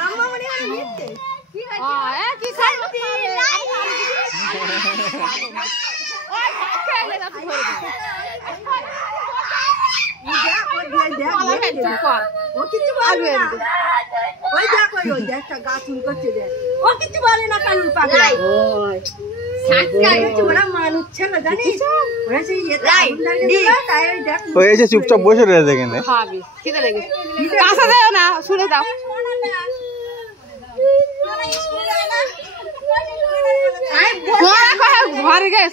আম্মা মনে হয় নিতে কি হয় কি শান্তি ওই খেলে না তুই ধরে ও কিছু বলবে না ওই দেখো ওই একটা গাছ উল করছে রে ও কিছু বলে না কানুন পাগলা ওই সাতকা কিছু ওরা মানুষ ছিল জানিস ওরা সেই এটা তাই দেখ ওই এসে চুপচাপ বসে রয়েছে এখানে খাবি খিদে লেগেছে কাঁচা দাও না ছুঁড়ে দাও ঘরে গেছ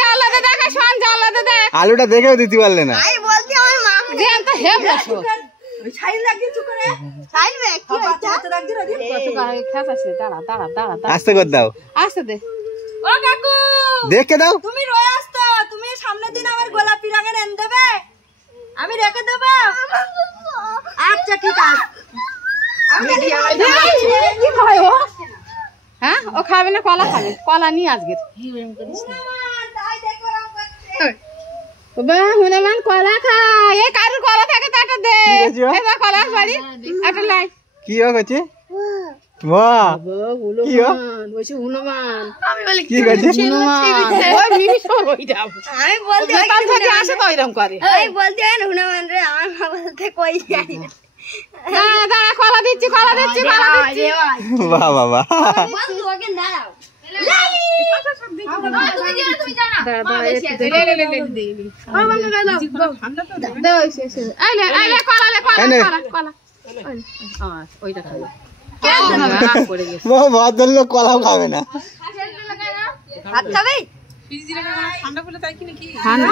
জানলাতে দেখা শোন জানলাতে দেখ আলুটা দেখেও দিতে পারলে না আমি বলছি আমার মা দেন তো হে বসো ছাইল লাগি চুপ করে ছাইল মে কি হইছে তো রাখ দিরা দিন কত গায়ে খাস আছে দাঁড়া দাঁড়া দাঁড়া আস্তে কর দাও আস্তে দে ও কাকু দেখে দাও তুমি রয়ে আসতো তুমি সামনের দিন আমার গোলাপি রঙের এনে দেবে আমি রেখে দেব আচ্ছা ঠিক আছে আমি কি খায় ও হ্যাঁ ও খাবে না কলা খাবে কলা নি আজকে হনুমান কলা খায় এই কারুর কলা থাকে তাটা দে এবা কলা বাড়ি একটা লাই কি হচ্ছে বাহ কি হনুমান আমি বলি কি হচ্ছে ওই মিমি ওই দাও আমি বলতে তার থেকে আসে তো এরকম করে আমি বলতে হনুমান রে আমার মা বলতে কই জানি না দাঁড়া কলা দিচ্ছি কলা দিচ্ছি বাহ বাহ বাহ বন্ধু ওকে দাঁড়াও কলাও খাবে না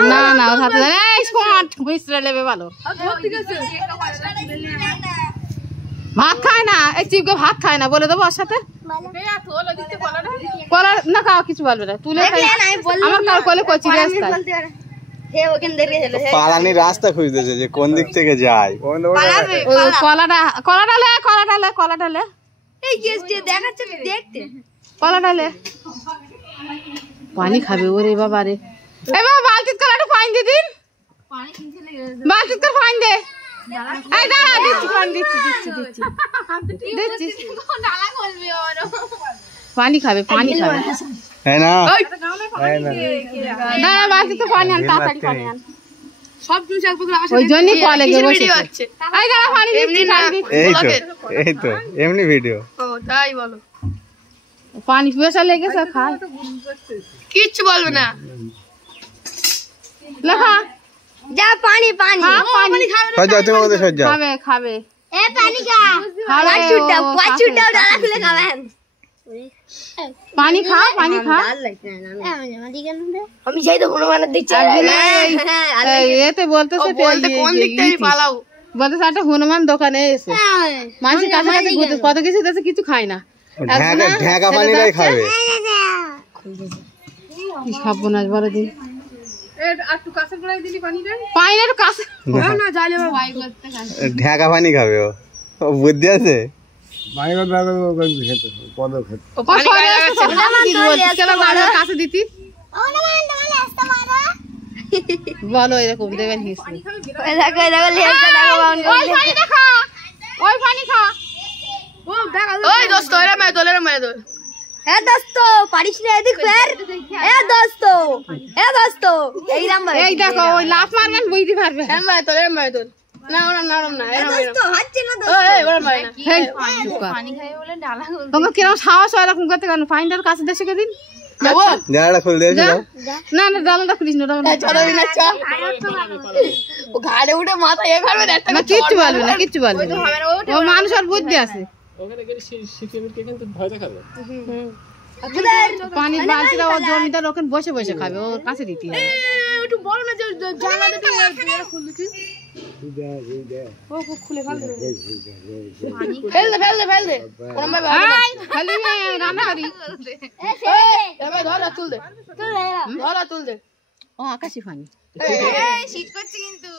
না না লেবে ভালো ভাত খায় না এই চিপকে ভাত খায় না বলে দেবো ওর সাথে কলা না খাওয়া কিছু বলবে না তুলে আমার কার কলে কচি পালানি রাস্তা খুঁজতেছে যে কোন দিক থেকে যায় কলাটা লে পানি খাবে ওরে বাবা রে এবার বালতির কলাটা পানি দিয়ে দিন বালতির করে পানি দে এই দাঁড়া দিচ্ছি পানি দিচ্ছি পানি খাবে হ্যাঁ না দাঁড়া বালতিতে পানি আন তাড়াতাড়ি পানি আন সব জিনিস একবার ওই জন্যই কলেজে বসে আছে এই দাঁড়া পানি দিচ্ছি এই তো এমনি ভিডিও ও তাই বলো পানি পিয়াসা লেগেছে খায় কিচ্ছু বলবে না লেখা যা পানি খাবে এ পানি খা পাঁচুটা ডালা খুলে খাবেন পানি খা আমি যাই তো হনুমানের দিচ্ছি এতে বলতেছে কোন দিক থেকে পালাও বলতেছে একটা হনুমান দোকানে এসে মানুষের কাছে ঘুরতে কত কিছু দিতেছে কিছু খায় না ঢাকা পানিটাই খাবে কি খাবো না বড় দিন ঢাকা পানি খাবে ও বুদ্ধি আছে বলো এরকম দেবেন হ্যাঁ দোস্ত পারিস না এদিক ফের এ দোস্ত এই দেখো ওই লাফ মারবেন বুঝতে পারবে না ওরম না দোস্ত হচ্ছে না দোস্ত ওরম না পানি খাই বলে ডালা তোমাকে কিরকম সাহস হয় এরকম করতে কেন ফাইন্ডার কাছে দেশে দিন জানালা খুলে দিয়েছ না ডালাটা খুলিস না ও ঘাড়ে উঠে মাথা এ করবে না কিচ্ছু বলবে না ও মানুষের বুদ্ধি আছে ওখানে গেলে শিখিয়ে কিন্তু ভয় দেখাবে পানি বালতিটা ও জমিদার ওখানে বসে খাবে ওর কাছে দিতে হবে একটু বড় না যে জানলা দিয়ে খুলে দিচ্ছি ও খুলে ফেল দে কোন ভাই খালি রান্না করি এবার ধরা তুল দে ও আকাশি পানি শীত করছে কিন্তু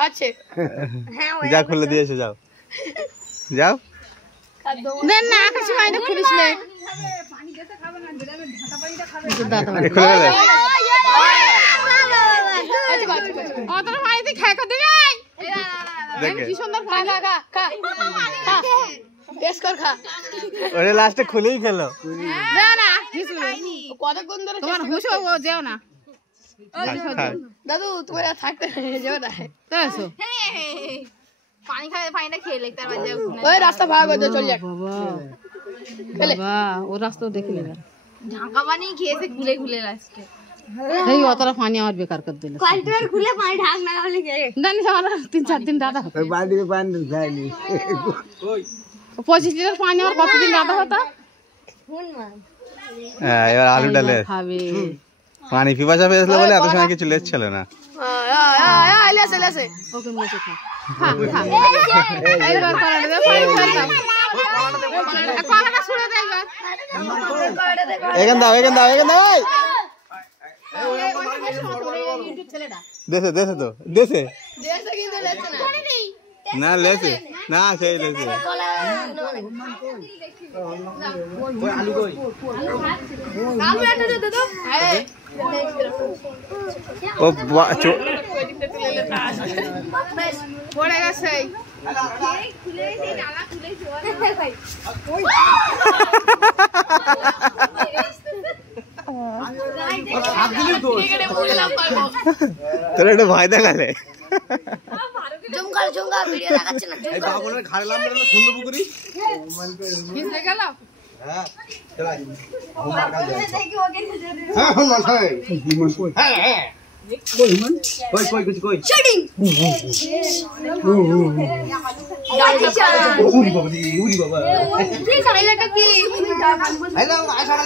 আছে যা খুলে দিয়েছে যাও দেন না আকাশি পানিটা খুলিস নে অতটা পানিতে খাই করে দিবি দেখে কি সুন্দর খা খা খা খা টেস্ট কর খা ওরে লাস্টে খুলেই খেলো না না কিছু খাইনি কতক্ষণ ধরে তোমার হুশ ও যেও না দাদু তুই আর থাকতে যেও না তো এসো পানি খাবে পানিটা খেয়ে লেখ তার বাজে ওই রাস্তা ভাগ হয়ে চল যা বাবা ও রাস্তা দেখে লে ঢাকা পানি খেয়েছে খুলে খুলে লাস্টে এই অতটা পানি আমার বেকার করে দিল কন্ট্রোল খুলে পানি ঢাক না হলে কে জানি আমার 3-4 দিন রাতা হতো বাড়িতে পানি যায়নি কই 25 লিটার পানি আমার কতদিন রাতা হতো শুন মা হ্যাঁ এবার আলু ডালে খাবে পানি পিপাসা পেয়েছিল বলে এত সময় কিছু লেট না লেসে ওকে মুছে খা খা খা এইবার করা দে পানি ফেলতাম কলাটা ছুড়ে দে এখান দাও দেশে তো দেশে কিন্তু লেসে না লেসে না সেই লেসে আলু কই আলু একটা দে দাও ও পড়ে গেছে তোর একটু ভয় দেখালে জুমকা ভিডিও দেখাচ্ছে না এই বাবুনের ঘাড়ে লাম করে সুন্দর পুকুরি কিসে গেল হ্যাঁ চলাই ঘুমা কাজ হ্যাঁ মাথায় হ্যাঁ কই মান কই শুটিং উড়ি বাবা কি সাইলেটা কি আইলা আইছাড়া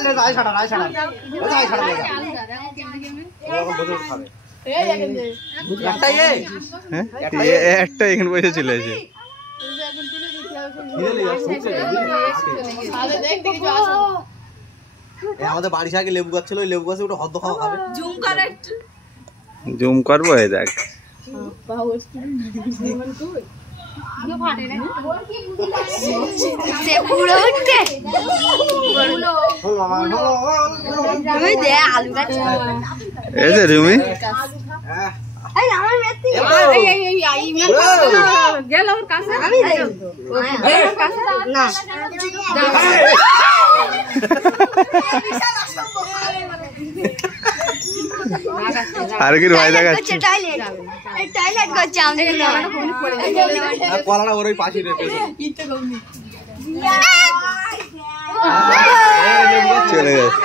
একটা এখানে বসে চলে আসে আমাদের বাড়ি সাথে লেবু গাছ ছিল ওই লেবু গাছে ওটা হদ্দ খাওয়া খাবে জুম করবো এই দেখ এই যে রুমি আর কি ভাই দেখাচ্ছে টয়লেট করছে আমাদের কলাটা ওর ওই পাশে চলে গেছে